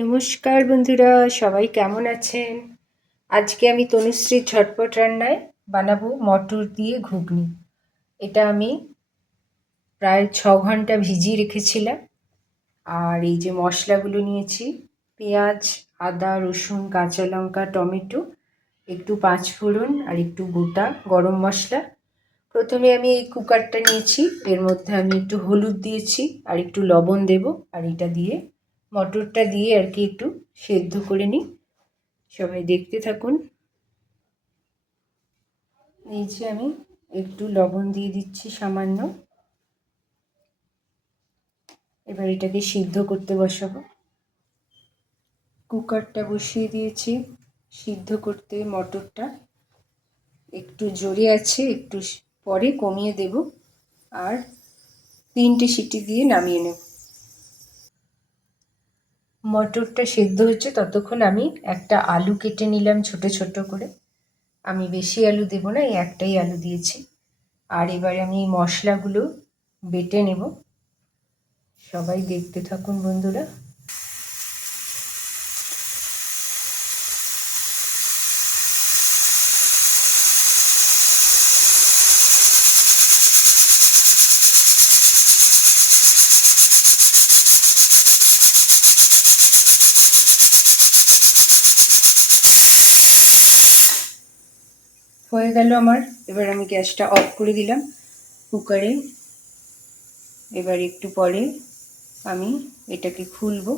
নমস্কার বন্ধুরা, সবাই কেমন আছেন? আজকে আমি তনুশ্রীর ঝটপট রান্নায় বানাবো মটর দিয়ে ঘুগনি। এটা আমি প্রায় 6 ঘন্টা ভিজিয়ে রেখেছিলাম। আর এই যে মশলাগুলো নিয়েছি, পেঁয়াজ, আদা, রসুন, কাঁচা লঙ্কা, টমেটো, একটু পাঁচফোড়ন আর একটু গোটা গরম মশলা। প্রথমে আমি এই কুকারটা নিয়েছি, এর মধ্যে আমি একটু হলুদ দিয়েছি আর একটু লবণ দেব। আর এটা দিয়ে মটরটা দিয়ে আর কি একটু সেদ্ধ করে নিই। সবাই দেখতে থাকুন। এই যে আমি একটু লবণ দিয়ে দিচ্ছি সামান্য। এবার এটাকে সিদ্ধ করতে বসাবো। কুকারটা বসিয়ে দিয়েছি সিদ্ধ করতে। মটরটা একটু জোরে আছে, একটু পরে কমিয়ে দেব আর 3টে সিটি দিয়ে নামিয়ে নেব। মটরটা সেদ্ধ হচ্ছে ততক্ষণ আমি একটা আলু কেটে নিলাম ছোট ছোট করে। আমি বেশি আলু দেব না, এই একটাই আলু দিয়েছি। আর এবারে আমি মশলাগুলো বেটে নেব। সবাই দেখতে থাকুন বন্ধুরা। হয়ে গেল আমার। এবার আমি গ্যাসটা অফ করে দিলাম কুকারে। এবার একটু পরে আমি এটাকে খুলবো।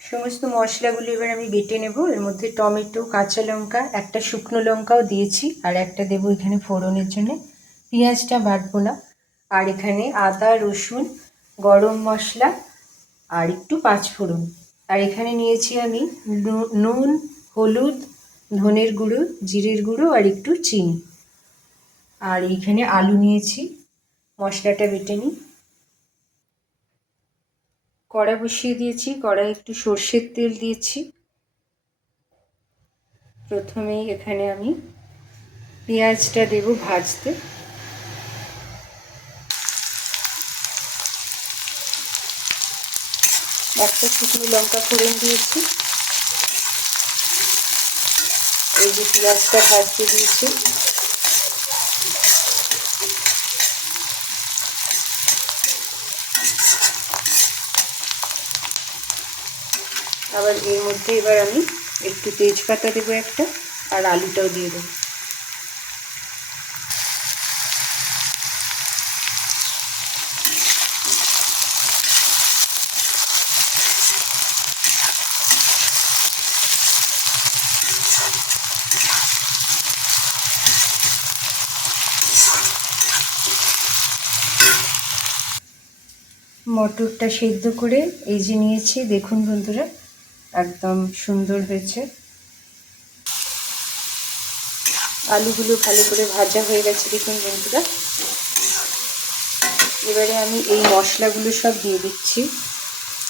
সমস্ত মশলাগুলো এবার আমি বেটে নেব। এর মধ্যে টমেটো, কাঁচা লঙ্কা, একটা শুকনো লঙ্কাও দিয়েছি আর একটা দেবো এখানে ফোড়নের জন্য। পেঁয়াজটা বাটবো না। আর এখানে আদা, রসুন, গরম মশলা আর একটু পাঁচফোড়ন। আর এখানে নিয়েছি আমি নুন, হলুদ, ধনের গুঁড়ো, জিরের গুঁড়ো আর একটু চিনি। আর এইখানে আলু নিয়েছি। মশলাটা বেটে নিই। কড়া বসিয়ে দিয়েছি, কড়াই একটু সর্ষের তেল দিয়েছি। প্রথমেই এখানে আমি পেঁয়াজটা দেব ভাজতে। একটা শুকনো লঙ্কা ফোড়ন দিয়েছি। এই যে পেঁয়াজটা ভাজতে দিয়েছি। আবার এর মধ্যে এবার আমি একটু তেজপাতা দেবো একটা, আর আলুটাও দিয়ে দেবো। মটরটা সেদ্ধ করে এই যে নিয়েছি, দেখুন বন্ধুরা একদম সুন্দর হয়েছে। আলুগুলো ভালো করে ভাজা হয়ে গেছে দেখুন বন্ধুরা। এবারে আমি এই মশলাগুলো সব দিয়ে দিচ্ছি।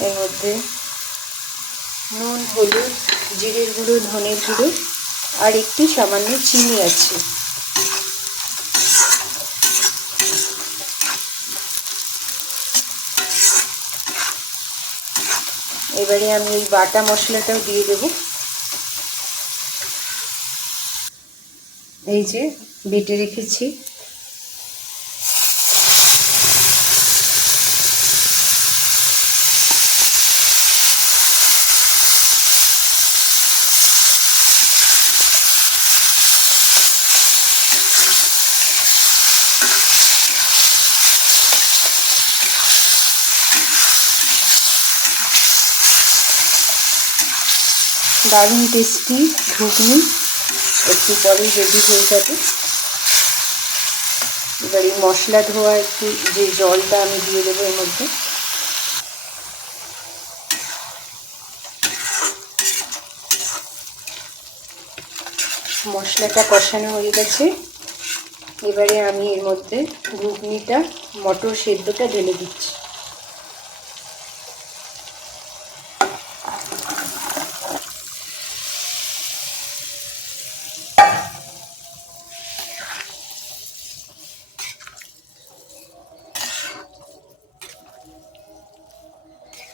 এর মধ্যে নুন, হলুদ, জিরের গুঁড়ো, ধনের গুঁড়ো আর একটু সামান্য চিনি আছে। এবারে আমি এই বাটা মশলাটাও দিয়ে দেব। এই যে বেটে রেখেছি। দারুণ টেস্টি ঘুগনি একটু পরেই রেডি হয়ে যাবে। এবার এই মশলা ধোয়া একটু যে জলটা আমি দিয়ে দেবো এর মধ্যে। মশলাটা কষানো হয়ে গেছে। এবারে আমি এর মধ্যে ঘুগনিটা, মটর সেদ্ধটা ঢেলে দিচ্ছি।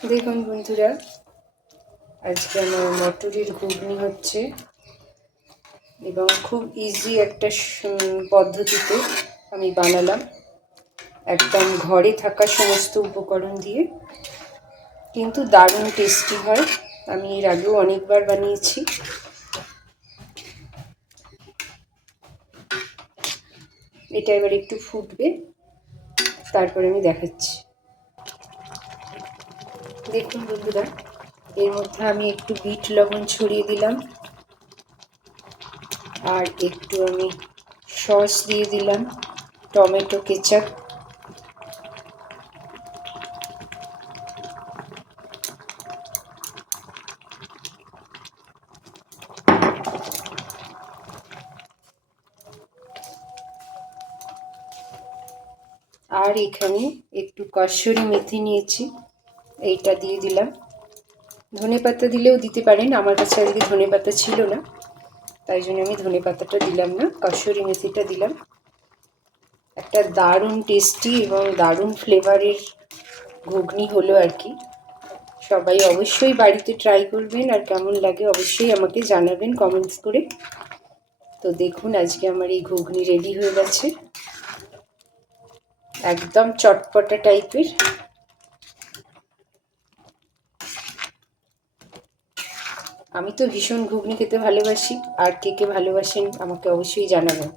দেখুন বন্ধুরা, আজকে আমার মটরের ঘুগনি হচ্ছে এবং খুব ইজি একটা পদ্ধতিতে আমি বানালাম, একদম ঘরে থাকা সমস্ত উপকরণ দিয়ে, কিন্তু দারুণ টেস্টি হয়। আমি এর আগেও অনেকবার বানিয়েছি। এটা এবার একটু ফুটবে, তারপরে আমি দেখাচ্ছি। দেখুন বন্ধুরা, এর মধ্যে আমি একটু বিট লবণ ছড়িয়ে দিলাম, আর একটু আমি সস দিয়ে দিলাম, টমেটো কেচাপ। আর এখানে একটু কসুরি মেথি নিয়েছি, এইটা দিয়ে দিলাম। ধনেপাতা দিলেও দিতে পারেন, আমার কাছে আজকে ধনেপাতা ছিল না, তাই জন্য আমি ধনেপাতাটা দিলাম না, কসুরি মেথিটা দিলাম। একটা দারুণ টেস্টি এবং দারুণ ফ্লেভারের ঘুগনি হলো আর কি। সবাই অবশ্যই বাড়িতে ট্রাই করবেন, আর কেমন লাগে অবশ্যই আমাকে জানাবেন কমেন্টস করে। তো দেখুন, আজকে আমার এই ঘুগনি রেডি হয়ে গেছে, একদম চটপটা টাইপের। আমি তো ভীষণ ঘুগনি খেতে ভালোবাসি, আর কে কে ভালোবাসেন আমাকে অবশ্যই জানাবেন।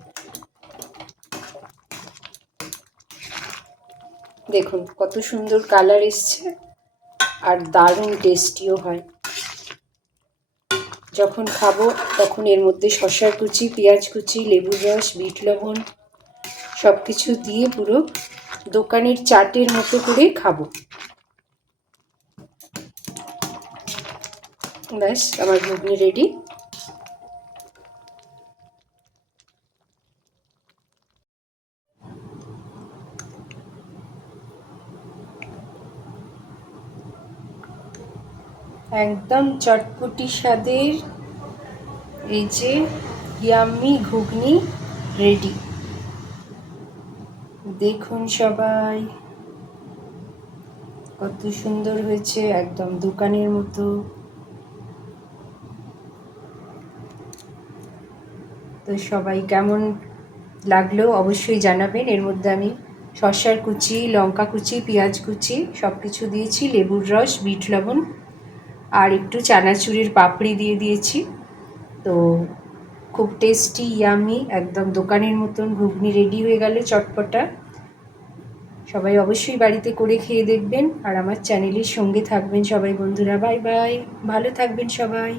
দেখুন কত সুন্দর কালার এসছে, আর দারুণ টেস্টিও হয়। যখন খাবো তখন এর মধ্যে শসা কুচি, পেঁয়াজ কুচি, লেবুর রস, বিট লবণ সব কিছু দিয়ে পুরো দোকানের চাটের মতো করে খাবো। ব্যাস, আমার ঘুগনি রেডি। একদম চটপটি স্বাদের এই যে ইয়াম্মি ঘুগনি রেডি। দেখুন সবাই, কত সুন্দর হয়েছে, একদম দোকানের মতো। তো সবাই কেমন লাগলো অবশ্যই জানাবেন। এর মধ্যে আমি শসার কুচি, লঙ্কা কুচি, পেঁয়াজ কুচি সব কিছু দিয়েছি, লেবুর রস, বিট লবণ, আর একটু চানাচুরের পাপড়ি দিয়ে দিয়েছি। তো খুব টেস্টি, ইয়ামি, একদম দোকানের মতন ঘুগনি রেডি হয়ে গেল চটপটা। সবাই অবশ্যই বাড়িতে করে খেয়ে দেখবেন, আর আমার চ্যানেলের সঙ্গে থাকবেন সবাই বন্ধুরা। বাই বাই, ভালো থাকবেন সবাই।